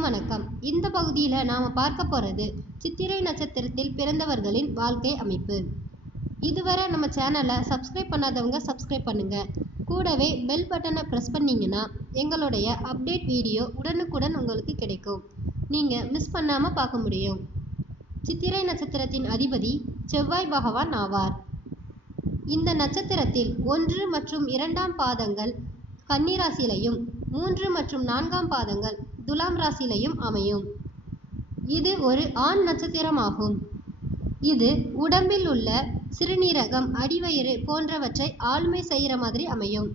வணக்கம். இந்த பகுதியில் நாம் பார்க்க போகிறது சித்திரை நட்சத்திரத்தில் பிறந்தவர்களின் வாழ்க்கை அமைப்பு. இதுவரை நம்ம சேனலை சப்ஸ்கிரைப் பண்ணாதவங்க சப்ஸ்கிரைப் பண்ணுங்க. கூடவே பெல் பட்டனை ப்ரெஸ் பண்ணீங்கன்னா எங்களுடைய அப்டேட் வீடியோ உடனுக்குடன் உங்களுக்கு கிடைக்கும். நீங்கள் மிஸ் பண்ணாமல் பார்க்க முடியும். சித்திரை நட்சத்திரத்தின் அதிபதி செவ்வாய் பகவான் ஆவார். இந்த நட்சத்திரத்தில் ஒன்று மற்றும் இரண்டாம் பாதங்கள் கன்னிராசியிலையும் மூன்று மற்றும் நான்காம் பாதங்கள் துலாம் ராசியிலையும் அமையும். இது ஒரு ஆண் நட்சத்திரமாகும். இது உடம்பில் உள்ள சிறுநீரகம் அடிவயிறு போன்றவற்றை ஆளுமை செய்கிற மாதிரி அமையும்.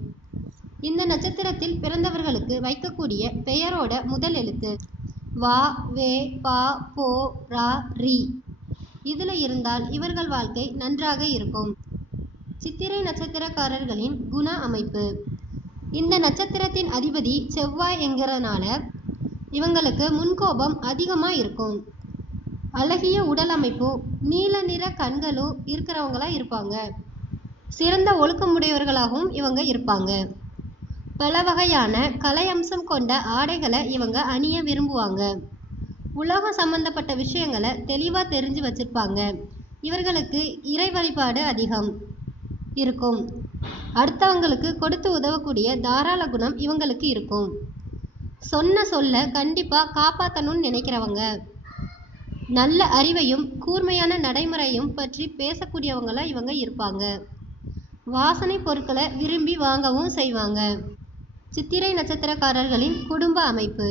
இந்த நட்சத்திரத்தில் பிறந்தவர்களுக்கு வைக்கக்கூடிய பெயரோட முதல் எழுத்து வா வே பா போ ரா ரி. இதில் இருந்தால் இவர்கள் வாழ்க்கை நன்றாக இருக்கும். சித்திரை நட்சத்திரக்காரர்களின் குண அமைப்பு. இந்த நட்சத்திரத்தின் அதிபதி செவ்வாய் என்கிறனால இவங்களுக்கு முன்கோபம் அதிகமாக இருக்கும் அழகிய உடல் அமைப்பும் நீல நிற கண்களும் இருக்கிறவங்களா இருப்பாங்க. சிறந்த ஒழுக்கமுடையவர்களாகவும் இவங்க இருப்பாங்க. பல வகையான கலை அம்சம் கொண்ட ஆடைகளை இவங்க அணிய விரும்புவாங்க. உலகம் சம்பந்தப்பட்ட விஷயங்களை தெளிவாக தெரிஞ்சு வச்சிருப்பாங்க. இவர்களுக்கு இறை வழிபாடு அதிகம் இருக்கும். அடுத்தவங்களுக்கு கொடுத்து உதவக்கூடிய தாராள குணம் இவங்களுக்கு இருக்கும். சொன்ன சொல்ல கண்டிப்பாக காப்பாற்றணும்னு நினைக்கிறவங்க. நல்ல அறிவையும் கூர்மையான நடைமுறையும் பற்றி பேசக்கூடியவங்களாக இவங்க இருப்பாங்க. வாசனை பொருட்களை விரும்பி வாங்கவும் செய்வாங்க. சித்திரை நட்சத்திரக்காரர்களின் குடும்ப அமைப்பு.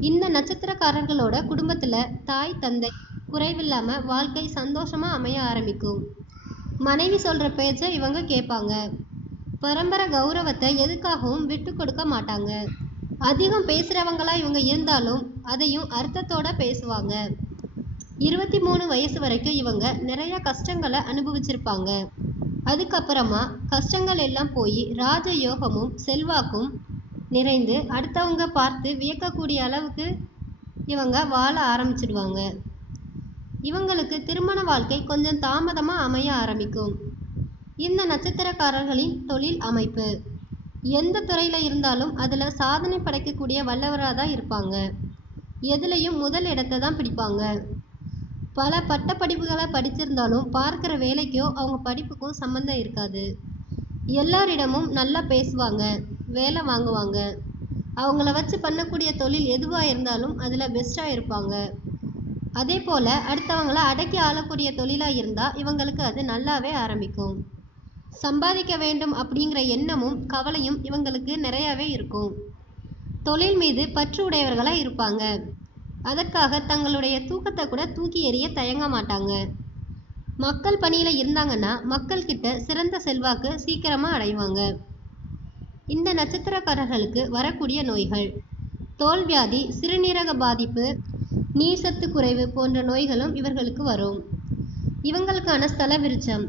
இந்த நட்சத்திரக்காரர்களோட குடும்பத்தில் தாய் தந்தை குறைவில்லாமல் வாழ்க்கை சந்தோஷமாக அமைய ஆரம்பிக்கும். மனைவி சொல்கிற பேச்சை இவங்க கேட்பாங்க. பரம்பரை கௌரவத்தை எதுக்காகவும் விட்டு கொடுக்க மாட்டாங்க. அதிகம் பேசுகிறவங்களா இவங்க இருந்தாலும் அதையும் அர்த்தத்தோட பேசுவாங்க. இருபத்தி மூணு வயசு வரைக்கும் இவங்க நிறைய கஷ்டங்களை அனுபவிச்சிருப்பாங்க. அதுக்கப்புறமா கஷ்டங்கள் எல்லாம் போய் ராஜ யோகமும் செல்வாக்கும் நிறைந்து அடுத்தவங்க பார்த்து வியக்கக்கூடிய அளவுக்கு இவங்க வாழ ஆரம்பிச்சிடுவாங்க. இவங்களுக்கு திருமண வாழ்க்கை கொஞ்சம் தாமதமாக அமைய ஆரம்பிக்கும். இந்த நட்சத்திரக்காரர்களின் தொழில் அமைப்பு. எந்த துறையில் இருந்தாலும் அதில் சாதனை படைக்கக்கூடிய வல்லவராக தான் இருப்பாங்க. எதுலேயும் முதல் இடத்தை தான் பிடிப்பாங்க. பல பட்டப்படிப்புகளை படிச்சிருந்தாலும் பார்க்குற வேலைக்கோ அவங்க படிப்புக்கும் சம்மந்தம் இருக்காது. எல்லாரிடமும் நல்லா பேசுவாங்க வேலை வாங்குவாங்க. அவங்கள வச்சு பண்ணக்கூடிய தொழில் எதுவாக இருந்தாலும் அதில் பெஸ்ட்டாக இருப்பாங்க. அதே போல் அடுத்தவங்களை அடக்கி ஆளக்கூடிய தொழிலாக இருந்தால் இவங்களுக்கு அது நல்லாவே ஆரம்பிக்கும். சம்பாதிக்க வேண்டும் அப்படிங்கிற எண்ணமும் கவலையும் இவங்களுக்கு நிறையாவே இருக்கும். தொழில் மீது பற்று உடையவர்களாக இருப்பாங்க. அதற்காக தங்களுடைய தூக்கத்தை கூட தூக்கி எறிய தயங்க மாட்டாங்க. மக்கள் பணியில் இருந்தாங்கன்னா மக்கள்கிட்ட சிறந்த செல்வாக்கு சீக்கிரமாக அடைவாங்க. இந்த நட்சத்திரக்காரர்களுக்கு வரக்கூடிய நோய்கள் தோல்வியாதி சிறுநீரக பாதிப்பு நீர்சத்து குறைவு போன்ற நோய்களும் இவர்களுக்கு வரும். இவங்களுக்கான ஸ்தல விருச்சம்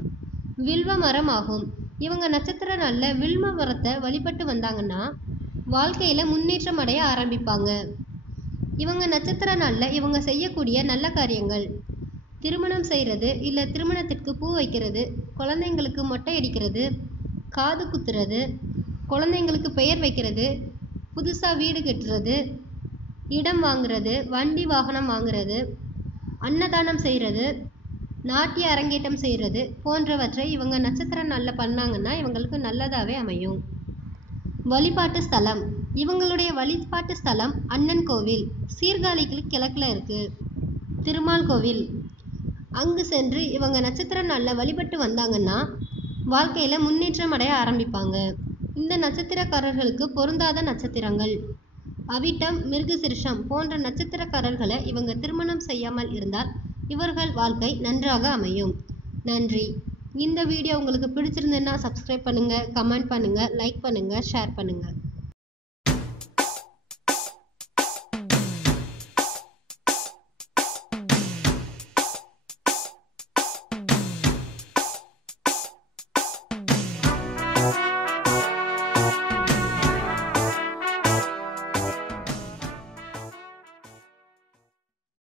வில்வ மரம் ஆகும் இவங்க நட்சத்திர நாளில் வில்வ மரத்தை வழிபட்டு வந்தாங்கன்னா வாழ்க்கையில் முன்னேற்றம் அடைய ஆரம்பிப்பாங்க. இவங்க நட்சத்திர நாளில் இவங்க செய்யக்கூடிய நல்ல காரியங்கள் திருமணம் செய்கிறது இல்லை திருமணத்திற்கு பூ வைக்கிறது குழந்தைங்களுக்கு மொட்டை அடிக்கிறது காது குத்துறது குழந்தைங்களுக்கு பெயர் வைக்கிறது புதுசாக வீடு கட்டுறது இடம் வாங்குறது வண்டி வாகனம் வாங்குறது அன்னதானம் செய்கிறது நாட்டிய அரங்கேற்றம் செய்கிறது போன்றவற்றை இவங்க நட்சத்திர நாளில் பண்ணாங்கன்னா இவங்களுக்கு நல்லதாகவே அமையும். வழிபாட்டு ஸ்தலம். இவங்களுடைய வழிபாட்டு ஸ்தலம் அண்ணன் கோவில். சீர்காழிக்கு கிழக்கில் இருக்குது திருமால் கோவில். அங்கு சென்று இவங்க நட்சத்திர நாளில் வழிபட்டு வந்தாங்கன்னா வாழ்க்கையில் முன்னேற்றம் அடைய ஆரம்பிப்பாங்க. இந்த நட்சத்திரக்காரர்களுக்கு பொருந்தாத நட்சத்திரங்கள். அவிட்டம் மிருகசிருஷம் போன்ற நட்சத்திரக்காரர்களை இவங்க திருமணம் செய்யாமல் இருந்தால் இவர்கள் வாழ்க்கை நன்றாக அமையும். நன்றி. இந்த வீடியோ உங்களுக்கு பிடிச்சிருந்ததுன்னா சப்ஸ்கிரைப் பண்ணுங்கள் கமெண்ட் பண்ணுங்கள் லைக் பண்ணுங்கள் ஷேர் பண்ணுங்கள்